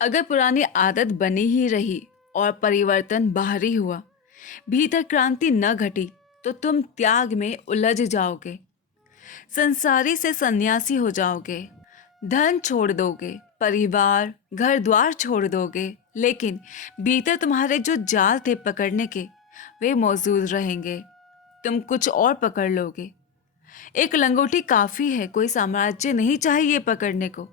अगर पुरानी आदत बनी ही रही और परिवर्तन बाहरी हुआ, भीतर क्रांति न घटी, तो तुम त्याग में उलझ जाओगे, संसारी से सन्यासी हो जाओगे, धन छोड़ दोगे, परिवार घर द्वार छोड़ दोगे, लेकिन भीतर तुम्हारे जो जाल थे पकड़ने के, वे मौजूद रहेंगे। तुम कुछ और पकड़ लोगे। एक लंगोटी काफी है, कोई साम्राज्य नहीं चाहिए पकड़ने को।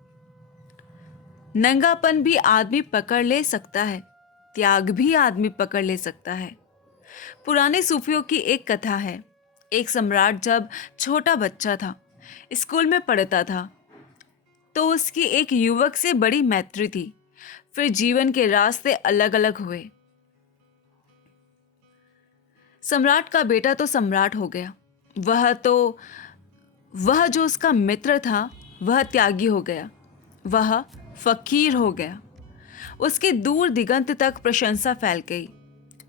नंगापन भी आदमी पकड़ ले सकता है, त्याग भी आदमी पकड़ ले सकता है। पुराने सूफियों की एक कथा है। एक सम्राट जब छोटा बच्चा था, स्कूल में पढ़ता था, तो उसकी एक युवक से बड़ी मैत्री थी। फिर जीवन के रास्ते अलग अलग हुए। सम्राट का बेटा तो सम्राट हो गया, वह जो उसका मित्र था वह त्यागी हो गया, वह फकीर हो गया। उसके दूर दिगंत तक प्रशंसा फैल गई,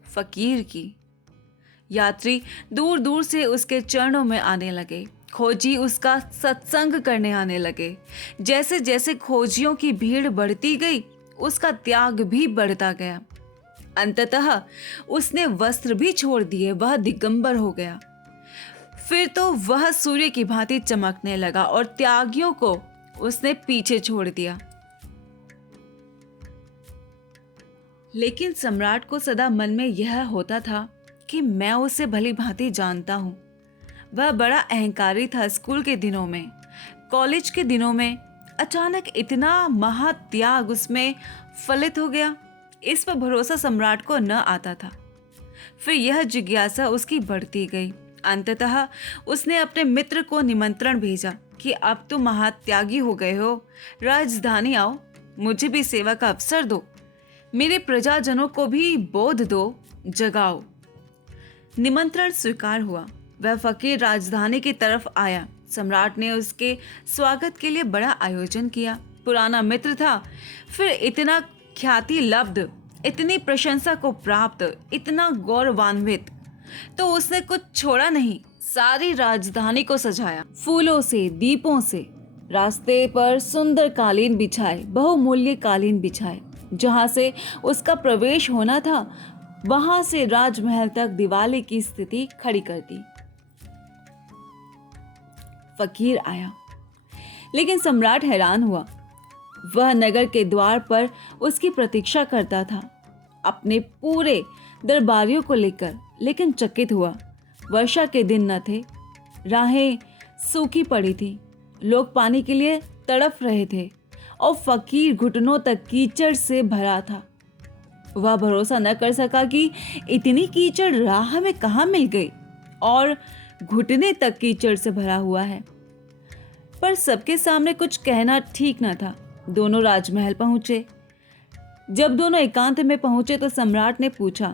फकीर की। यात्री दूर दूर से उसके चरणों में आने लगे, खोजी उसका सत्संग करने आने लगे। जैसे जैसे खोजियों की भीड़ बढ़ती गई, उसका त्याग भी बढ़ता गया। अंततः उसने वस्त्र भी छोड़ दिए, वह दिगंबर हो गया। फिर तो वह सूर्य की भांति चमकने लगा और त्यागियों को उसने पीछे छोड़ दिया। लेकिन सम्राट को सदा मन में यह होता था कि मैं उसे भली भांति जानता हूं। वह बड़ा अहंकारी था स्कूल के दिनों में, कॉलेज के दिनों में अचानक इतना महात्याग उसमें फलित हो गया। इस पर भरोसा सम्राट को न आता था। फिर यह जिज्ञासा उसकी बढ़ती गई। अंततः उसने अपने मित्र को निमंत्रण भेजा कि अब तुम महात्यागी हो गए हो, राजधानी आओ, मुझे भी सेवा का अवसर दो, मेरे प्रजाजनों को भी बोध दो, जगाओ। निमंत्रण स्वीकार हुआ। वह फकीर राजधानी की तरफ आया। सम्राट ने उसके स्वागत के लिए बड़ा आयोजन किया। पुराना मित्र था, फिर इतना ख्याति लब्ध, इतनी प्रशंसा को प्राप्त, इतना गौरवान्वित, तो उसने कुछ छोड़ा नहीं। सारी राजधानी को सजाया, फूलों से, दीपों से। रास्ते पर सुंदर कालीन बिछाए, बहुमूल्य कालीन बिछाए। जहां से उसका प्रवेश होना था, वहां से राजमहल तक दिवाली की स्थिति खड़ी कर दी। फकीर आया, लेकिन सम्राट हैरान हुआ। वह नगर के द्वार पर उसकी प्रतीक्षा करता था, अपने पूरे दरबारियों को लेकर, लेकिन चकित हुआ। वर्षा के दिन न थे, राहें सूखी पड़ी थी, लोग पानी के लिए तड़प रहे थे और फकीर घुटनों तक कीचड़ से भरा था। वह भरोसा न कर सका कि इतनी कीचड़ राह में कहाँ मिल गई और घुटने तक कीचड़ से भरा हुआ है। पर सबके सामने कुछ कहना ठीक न था। दोनों राजमहल पहुंचे। जब दोनों एकांत में पहुंचे तो सम्राट ने पूछा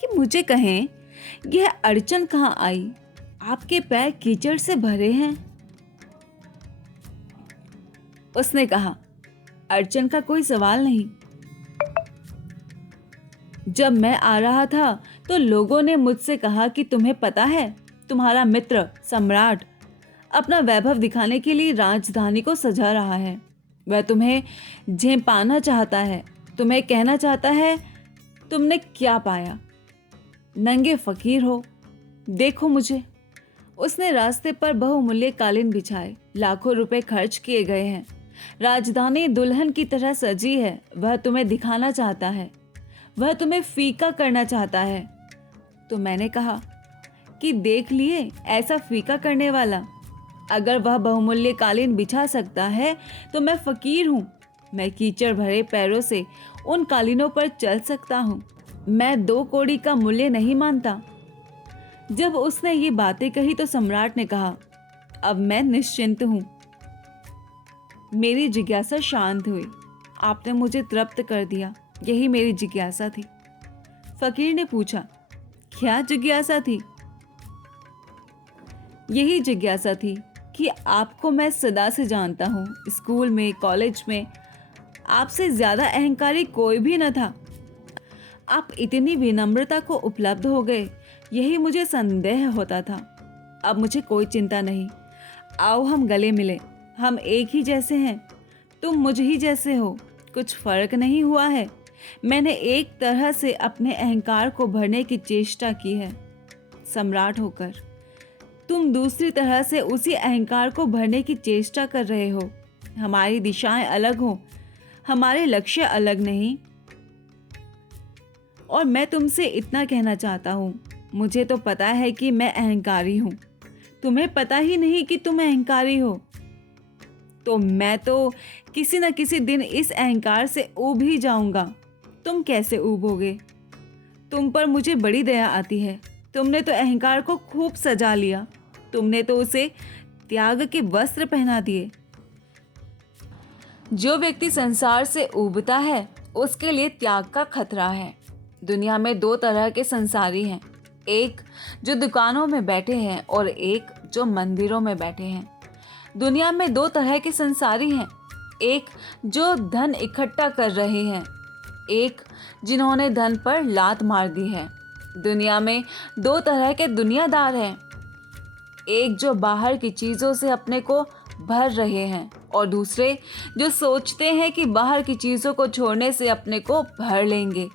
कि मुझे कहें, यह अड़चन कहाँ आई? आपके पैर कीचड़ से भरे हैं। उसने कहा, अड़चन का कोई सवाल नहीं। जब मैं आ रहा था तो लोगों ने मुझसे कहा कि तुम्हें पता है, तुम्हारा मित्र सम्राट अपना वैभव दिखाने के लिए राजधानी को सजा रहा है। वह तुम्हें झेपाना चाहता है, तुम्हें कहना चाहता है तुमने क्या पाया, नंगे फकीर हो, देखो मुझे। उसने रास्ते पर बहुमूल्य कालीन बिछाए, लाखों रुपए खर्च किए गए हैं। राजधानी दुल्हन की तरह सजी है। वह तुम्हें दिखाना चाहता है, वह तुम्हें फीका करना चाहता है। तो मैंने कहा कि देख लिए ऐसा फीका करने वाला। अगर वह बहुमूल्य कालीन बिछा सकता है तो मैं फकीर हूँ। मैं कीचड़ भरे पैरों से उन कालीनों पर चल सकता हूँ। मैं 2 कौड़ी का मूल्य नहीं मानता। जब उसने ये बातें कही तो सम्राट ने कहा, अब मैं निश्चिंत हूँ। मेरी जिज्ञासा शांत हुई। आपने मुझे तृप्त कर दिया, यही मेरी जिज्ञासा थी। फकीर ने पूछा, क्या जिज्ञासा थी? यही जिज्ञासा थी कि आपको मैं सदा से जानता हूँ। स्कूल में, कॉलेज में आपसे ज्यादा अहंकारी कोई भी न था। आप इतनी विनम्रता को उपलब्ध हो गए, यही मुझे संदेह होता था। अब मुझे कोई चिंता नहीं। आओ हम गले मिले, हम एक ही जैसे हैं, तुम मुझ ही जैसे हो, कुछ फर्क नहीं हुआ है। मैंने एक तरह से अपने अहंकार को भरने की चेष्टा की है सम्राट होकर। तुम दूसरी तरह से उसी अहंकार को भरने की चेष्टा कर रहे हो। हमारी दिशाएं अलग हो, हमारे लक्ष्य अलग नहीं। और मैं तुमसे इतना कहना चाहता हूँ, मुझे तो पता है कि मैं अहंकारी हूँ। तुम्हें पता ही नहीं कि तुम अहंकारी हो। तो मैं तो किसी न किसी दिन इस अहंकार से ऊब ही जाऊंगा। तुम कैसे ऊबोगे? तुम पर मुझे बड़ी दया आती है। तुमने तो अहंकार को खूब सजा लिया। तुमने तो उसे त्याग के वस्त्र पहना दिए। जो व्यक्ति संसार से ऊबता है उसके लिए त्याग का खतरा है। दुनिया में दो तरह के संसारी हैं, एक जो दुकानों में बैठे हैं और एक जो मंदिरों में बैठे हैं। दुनिया में दो तरह के संसारी हैं, एक जो धन इकट्ठा कर रहे हैं, एक जिन्होंने धन पर लात मार दी है। दुनिया में दो तरह के दुनियादार हैं, एक जो बाहर की चीज़ों से अपने को भर रहे हैं और दूसरे जो सोचते हैं कि बाहर की चीज़ों को छोड़ने से अपने को भर लेंगे।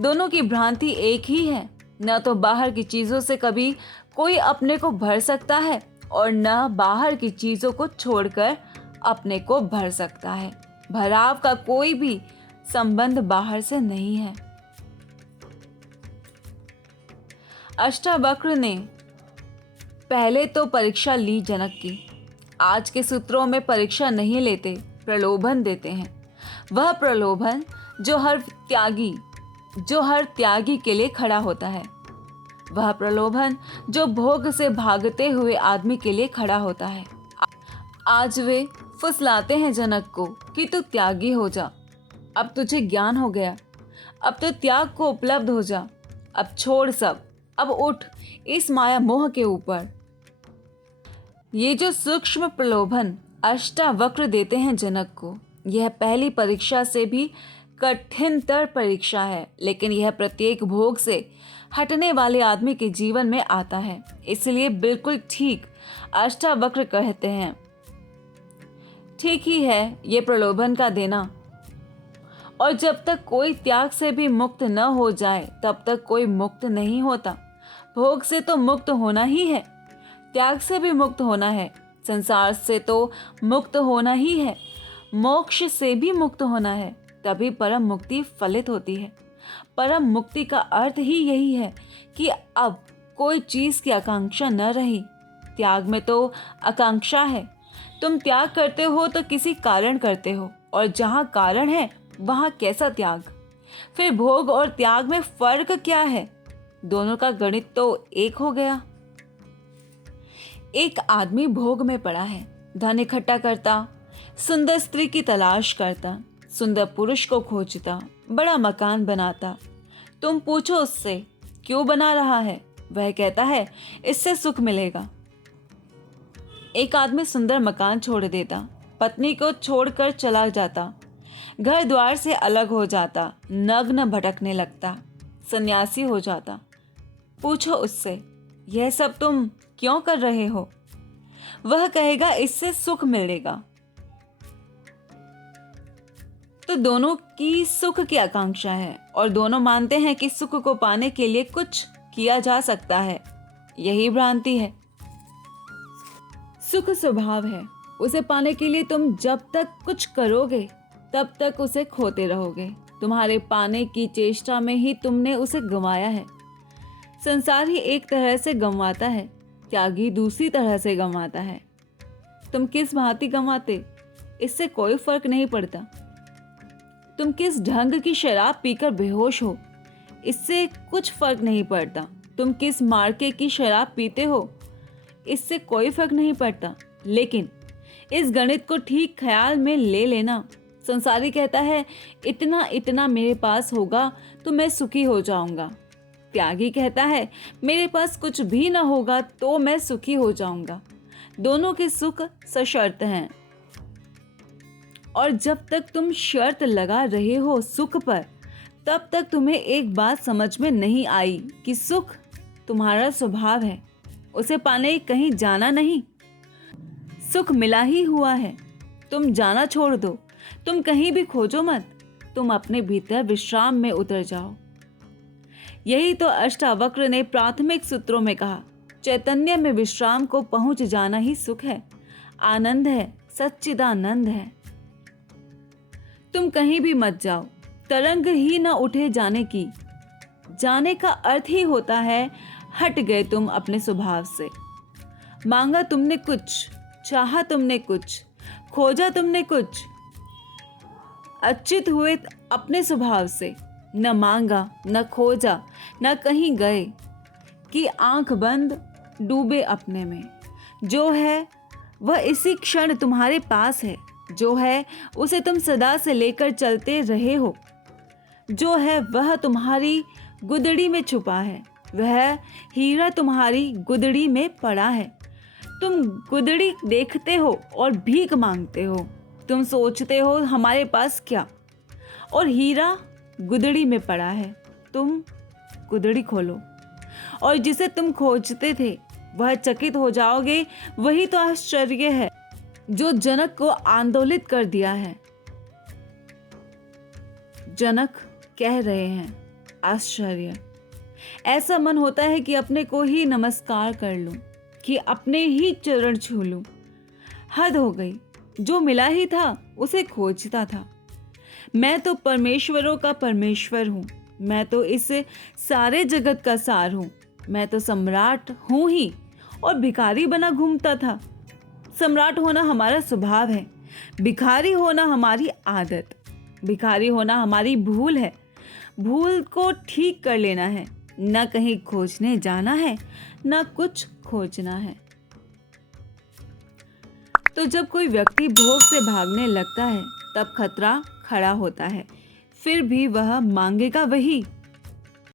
दोनों की भ्रांति एक ही है। न तो बाहर की चीज़ों से कभी कोई अपने को भर सकता है और न बाहर की चीज़ों को छोड़कर अपने को भर सकता है। भराव का कोई भी संबंध बाहर से नहीं है। अष्टावक्र ने पहले तो परीक्षा ली जनक की। आज के सूत्रों में परीक्षा नहीं लेते, प्रलोभन देते हैं। वह प्रलोभन जो हर त्यागी के लिए खड़ा होता है। वह प्रलोभन जो भोग से भागते हुए आदमी के लिए खड़ा होता है। आज वे फुसलाते हैं जनक को कि तू त्यागी हो जा, अब तुझे ज्ञान हो गया, अब तो त्याग को उपलब्ध हो जा, अब छोड़ सब, अब उठ इस माया मोह के ऊपर। ये जो सूक्ष्म प्रलोभन अष्टावक्र देते हैं जनक को, यह पहली परीक्षा से भी कठिनतर परीक्षा है, लेकिन यह प्रत्येक भोग से हटने वाले आदमी के जीवन में आता है। इसलिए बिल्कुल ठीक अष्टावक्र कहते हैं, ठीक ही है ये प्रलोभन का देना। और जब तक कोई त्याग से भी मुक्त न हो जाए तब तक कोई मुक्त नहीं होता। भोग से तो मुक्त होना ही है, त्याग से भी मुक्त होना है, संसार से तो मुक्त होना ही है, मोक्ष से भी मुक्त होना है, तभी परम मुक्ति फलित होती है। परम मुक्ति का अर्थ ही यही है कि अब कोई चीज की आकांक्षा न रही। त्याग में तो आकांक्षा है। तुम त्याग करते हो तो किसी कारण करते हो, और जहाँ कारण है वहाँ कैसा त्याग? फिर भोग और त्याग में फर्क क्या है? दोनों का गणित तो एक हो गया। एक आदमी भोग में पड़ा है, धन इकट्ठा करता, सुंदर स्त्री की तलाश करता, सुंदर पुरुष को खोजता, बड़ा मकान बनाता। तुम पूछो उससे क्यों बना रहा है, वह कहता है इससे सुख मिलेगा। एक आदमी सुंदर मकान छोड़ देता, पत्नी को छोड़कर चला जाता, घर द्वार से अलग हो जाता, नग्न भटकने लगता, सन्यासी हो जाता। पूछो उससे यह सब तुम क्यों कर रहे हो, वह कहेगा इससे सुख मिलेगा। तो दोनों की सुख की आकांक्षा है और दोनों मानते हैं कि सुख को पाने के लिए कुछ किया जा सकता है। यही भ्रांति है। सुख स्वभाव है, उसे पाने के लिए तुम जब तक कुछ करोगे तब तक उसे खोते रहोगे। तुम्हारे पाने की चेष्टा में ही तुमने उसे गंवाया है। संसार ही एक तरह से गंवाता है, त्यागी दूसरी तरह से गंवाता है। तुम किस भांति गंवाते, इससे कोई फर्क नहीं पड़ता। तुम किस ढंग की शराब पीकर बेहोश हो, इससे कुछ फर्क नहीं पड़ता। तुम किस मार्के की शराब पीते हो, इससे कोई फर्क नहीं पड़ता। लेकिन इस गणित को ठीक ख्याल में ले लेना। संसारी कहता है इतना इतना मेरे पास होगा तो मैं सुखी हो जाऊंगा। त्यागी कहता है मेरे पास कुछ भी ना होगा तो मैं सुखी हो जाऊंगा। दोनों के सुख सशर्त हैं। और जब तक तुम शर्त लगा रहे हो सुख पर, तब तक तुम्हें एक बात समझ में नहीं आई कि सुख तुम्हारा स्वभाव है, उसे पाने कहीं जाना नहीं। सुख मिला ही हुआ है, तुम जाना छोड़ दो। तुम कहीं भी खोजो मत, तुम अपने भीतर विश्राम में उतर जाओ। यही तो अष्टावक्र ने प्राथमिक सूत्रों में कहा, चैतन्य में विश्राम को पहुंच जाना ही सुख है, आनंद है, सच्चिदानंद है। तुम कहीं भी मत जाओ, तरंग ही न उठे जाने की। जाने का अर्थ ही होता है हट गए तुम अपने स्वभाव से। मांगा तुमने कुछ, चाहा तुमने कुछ, खोजा तुमने कुछ, अच्युत हुए अपने स्वभाव से। न मांगा, न खोजा, न कहीं गए, कि आंख बंद डूबे अपने में। जो है वह इसी क्षण तुम्हारे पास है, जो है उसे तुम सदा से लेकर चलते रहे हो। जो है वह तुम्हारी गुदड़ी में छुपा है, वह हीरा तुम्हारी गुदड़ी में पड़ा है। तुम गुदड़ी देखते हो और भीख मांगते हो। तुम सोचते हो हमारे पास क्या, और हीरा गुदड़ी में पड़ा है। तुम गुदड़ी खोलो और जिसे तुम खोजते थे वह चकित हो जाओगे। वही तो आश्चर्य है जो जनक को आंदोलित कर दिया है। जनक कह रहे हैं, आश्चर्य। ऐसा मन होता है कि अपने को ही नमस्कार कर लूं, कि अपने ही चरण छू लूं। हद हो गई, जो मिला ही था उसे खोजता था। मैं तो परमेश्वरों का परमेश्वर हूं, मैं तो इस सारे जगत का सार हूं। मैं तो सम्राट हूं ही, और भिखारी बना घूमता था। सम्राट होना हमारा स्वभाव है, भिखारी होना हमारी आदत। भिखारी होना हमारी भूल है, भूल को ठीक कर लेना है। न कहीं खोजने जाना है, न कुछ खोजना है। तो जब कोई व्यक्ति भोग से भागने लगता है तब खतरा खड़ा होता है। फिर भी वह मांगेगा वही